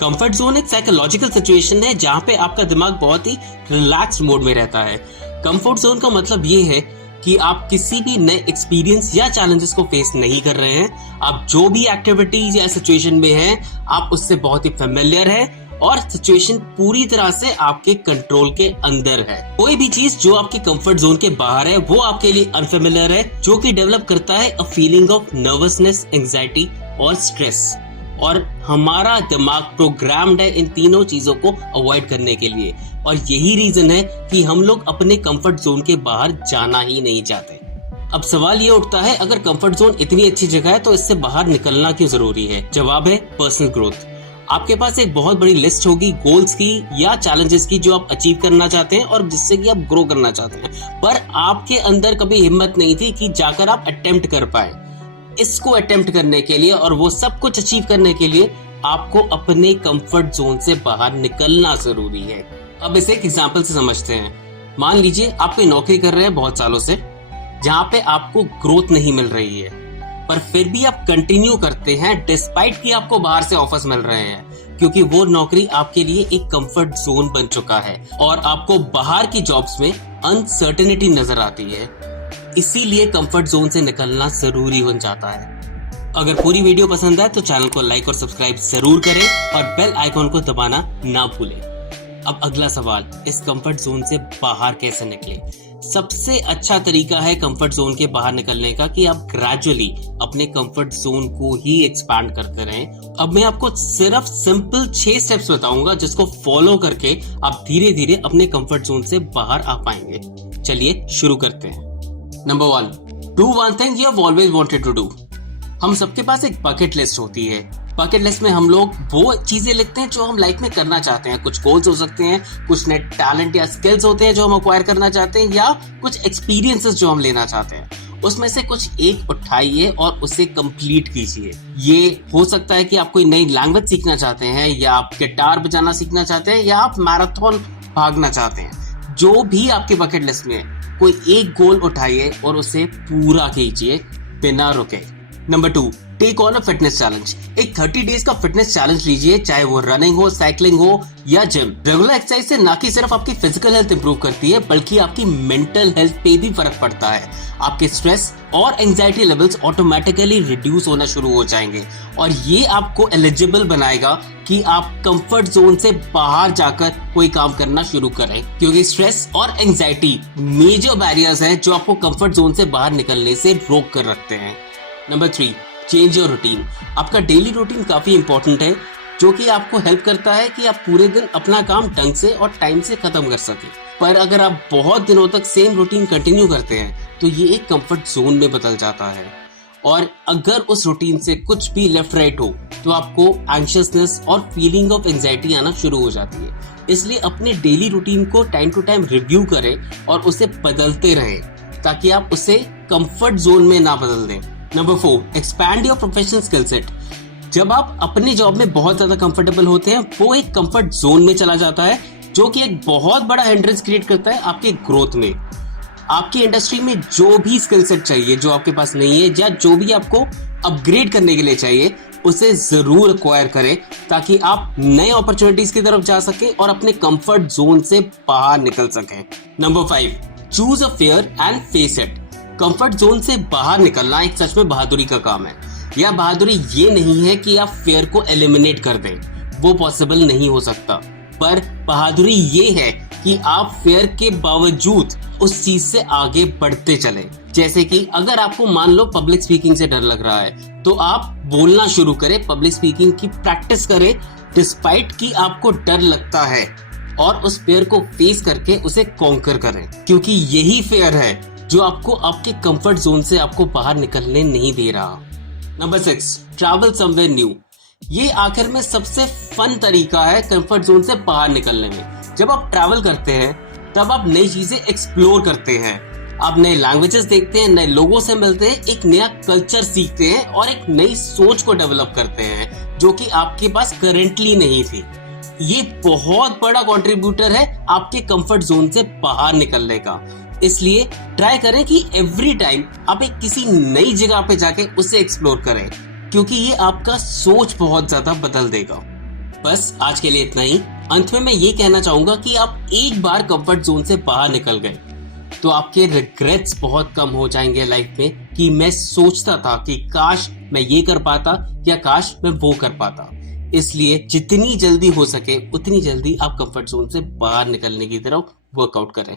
Comfort zone एक psychological situation है जहाँ पे आपका दिमाग बहुत ही रिलैक्स मोड में रहता है। कंफर्ट जोन का मतलब ये है कि आप किसी भी नए एक्सपीरियंस या चैलेंजेस को फेस नहीं कर रहे हैं। आप जो भी एक्टिविटीज या सिचुएशन में हैं, आप उससे बहुत ही फेमिलियर है और सिचुएशन पूरी तरह से आपके कंट्रोल के अंदर है। कोई भी चीज जो आपके कंफर्ट जोन के बाहर है वो आपके लिए अनफेमिलियर है, जो कि डेवलप करता है a feeling of nervousness, anxiety और स्ट्रेस। और हमारा दिमाग प्रोग्राम्ड है इन तीनों चीजों को अवॉइड करने के लिए, और यही रीजन है कि हम लोग अपने कंफर्ट जोन के बाहर जाना ही नहीं चाहते। अब सवाल ये उठता है, अगर कंफर्ट जोन इतनी अच्छी जगह है तो इससे बाहर निकलना क्यों जरूरी है? जवाब है पर्सनल ग्रोथ। आपके पास एक बहुत बड़ी लिस्ट होगी गोल्स की या चैलेंजेस की जो आप अचीव करना चाहते हैं और जिससे कि आप ग्रो करना चाहते हैं, पर आपके अंदर कभी हिम्मत नहीं थी कि जाकर आप अटेम्प्ट कर पाए। इसको अटेम्प्ट करने के लिए और वो सब कुछ अचीव करने के लिए आपको अपने कंफर्ट जोन से बाहर निकलना जरूरी है। अब इसे एक एग्जांपल से समझते हैं। मान लीजिए आप कोई नौकरी कर रहे हैं बहुत सालों से, जहाँ पे आपको ग्रोथ नहीं मिल रही है, पर फिर भी आप कंटिन्यू करते हैं डिस्पाइट कि आपको बाहर से ऑफर्स मिल रहे हैं, क्योंकि वो नौकरी आपके लिए एक कंफर्ट जोन बन चुका है और आपको बाहर की जॉब्स में अनसर्टेनिटी नजर आती है। इसीलिए कंफर्ट जोन से निकलना जरूरी बन जाता है। अगर पूरी वीडियो पसंद आए तो चैनल को लाइक और सब्सक्राइब जरूर करें और बेल आइकॉन को दबाना ना भूलें। अब अगला सवाल, इस कंफर्ट जोन से बाहर कैसे निकले? सबसे अच्छा तरीका है कंफर्ट जोन के बाहर निकलने का कि आप ग्रेजुअली अपने कंफर्ट जोन को ही एक्सपैंड करते रहें। अब मैं आपको सिर्फ सिंपल 6 स्टेप्स बताऊंगा जिसको फॉलो करके आप धीरे धीरे अपने कंफर्ट जोन से बाहर आ पाएंगे। चलिए शुरू करते हैं। Number 1, do one thing you have always wanted to do. हम सबके पास एक बकेट लिस्ट होती है। बकेट लिस्ट में हम लोग वो चीजें लिखते हैं जो हम लाइफ में करना चाहते हैं। कुछ गोल्स हो सकते हैं, कुछ नए टैलेंट या स्किल्स होते हैं जो हम अक्वायर करना चाहते हैं, या कुछ एक्सपीरियंसेस जो हम लेना चाहते हैं। उसमें से कुछ एक उठाइए और उसे कंप्लीट कीजिए। ये हो सकता है कि आप कोई नई लैंग्वेज सीखना चाहते हैं, या आप गिटार बजाना सीखना चाहते हैं, या आप मैराथन भागना चाहते हैं। जो भी आपके बकेट लिस्ट में है, कोई एक गोल उठाइए और उसे पूरा कीजिए बिना रुके। Number 2, take on a fitness challenge. एक 30 डेज का फिटनेस चैलेंज लीजिए, चाहे वो रनिंग हो, साइकिलिंग हो या जिम। रेगुलर एक्सरसाइज से ना कि सिर्फ आपकी फिजिकल हेल्थ इंप्रूव करती है, बल्कि आपकी मेंटल हेल्थ पे भी फर्क पड़ता है। आपके स्ट्रेस और एंजाइटी लेवल्स ऑटोमेटिकली रिड्यूस होना शुरू हो जाएंगे, और ये आपको एलिजिबल बनाएगा कि आप कंफर्ट जोन से बाहर जाकर कोई काम करना शुरू करें, क्योंकि स्ट्रेस और एंजाइटी मेजर बैरियर्स हैं जो आपको कंफर्ट जोन से बाहर निकलने से रोक कर रखते हैं। Number 3, change your routine. आपका डेली रूटीन काफी इंपॉर्टेंट है, जो कि आपको हेल्प करता है कि आप पूरे दिन अपना काम ढंग से और टाइम से खत्म कर सकें। पर अगर आप बहुत दिनों तक सेम रूटीन कंटिन्यू करते हैं तो ये एक कंफर्ट जोन में बदल जाता है, और अगर उस रूटीन से कुछ भी लेफ्ट राइट हो तो आपको एंग्शियसनेस और फीलिंग ऑफ एंजाइटी आना शुरू हो जाती है। इसलिए अपने डेली रूटीन को टाइम टू टाइम रिव्यू करें और उसे बदलते रहें, ताकि आप उसे कंफर्ट जोन में ना बदल दें। Number 4, expand your professional skill set. जब आप अपनी जॉब में बहुत ज्यादा कंफर्टेबल होते हैं, वो एक कंफर्ट जोन में चला जाता है, जो कि एक बहुत बड़ा हिंड्रेंस क्रिएट करता है आपके ग्रोथ में। आपकी इंडस्ट्री में जो भी स्किल सेट चाहिए जो आपके पास नहीं है, या जो भी आपको अपग्रेड करने के लिए चाहिए, उसे जरूर एक्वायर करें, ताकि आप नए अपॉर्चुनिटीज की तरफ जा सकें और अपने कंफर्ट जोन से बाहर निकल सकें। Number 5, choose a fear and face it. Comfort zone से बाहर निकलना एक सच में बहादुरी का काम है। यह बहादुरी ये नहीं है कि आप फेयर को एलिमिनेट कर दें, वो पॉसिबल नहीं हो सकता, पर बहादुरी ये है कि आप फेयर के बावजूद उस चीज से आगे बढ़ते चले। जैसे कि अगर आपको मान लो पब्लिक स्पीकिंग से डर लग रहा है, तो आप बोलना शुरू करें, पब्लिक स्पीकिंग की प्रैक्टिस करें डिस्पाइट कि आपको डर लगता है, और उस फेयर को फेस करके उसे कॉन्कर करें, क्योंकि यही फेयर है जो आपको आपके कंफर्ट जोन से आपको बाहर निकलने नहीं दे रहा। Number 6, travel somewhere new. ये आखिर में सबसे फन तरीका है कंफर्ट जोन से बाहर निकलने में। जब आप ट्रैवल करते हैं तब आप नई चीजें एक्सप्लोर करते हैं, आप नए लैंग्वेजेस देखते हैं, नए लोगों से मिलते हैं, एक नया कल्चर सीखते हैं और एक नई सोच को डेवलप करते हैं जो कि आपके पास करेंटली नहीं थी। ये बहुत बड़ा कंट्रीब्यूटर है आपके कंफर्ट जोन से बाहर निकलने का। इसलिए ट्राई करें कि एवरी टाइम आप एक किसी नई जगह पे जाके उसे एक्सप्लोर करें, क्योंकि ये आपका सोच बहुत ज्यादा बदल देगा। बस आज के लिए इतना ही। अंत में मैं ये कहना चाहूंगा कि आप एक बार कंफर्ट जोन से बाहर निकल गए तो आपके रिग्रेट्स बहुत कम हो जाएंगे लाइफ में, कि मैं सोचता था कि काश मैं ये कर पाता या काश मैं वो कर पाता। इसलिए जितनी जल्दी हो सके उतनी जल्दी आप कंफर्ट जोन से बाहर निकलने की तरफ वर्कआउट करें।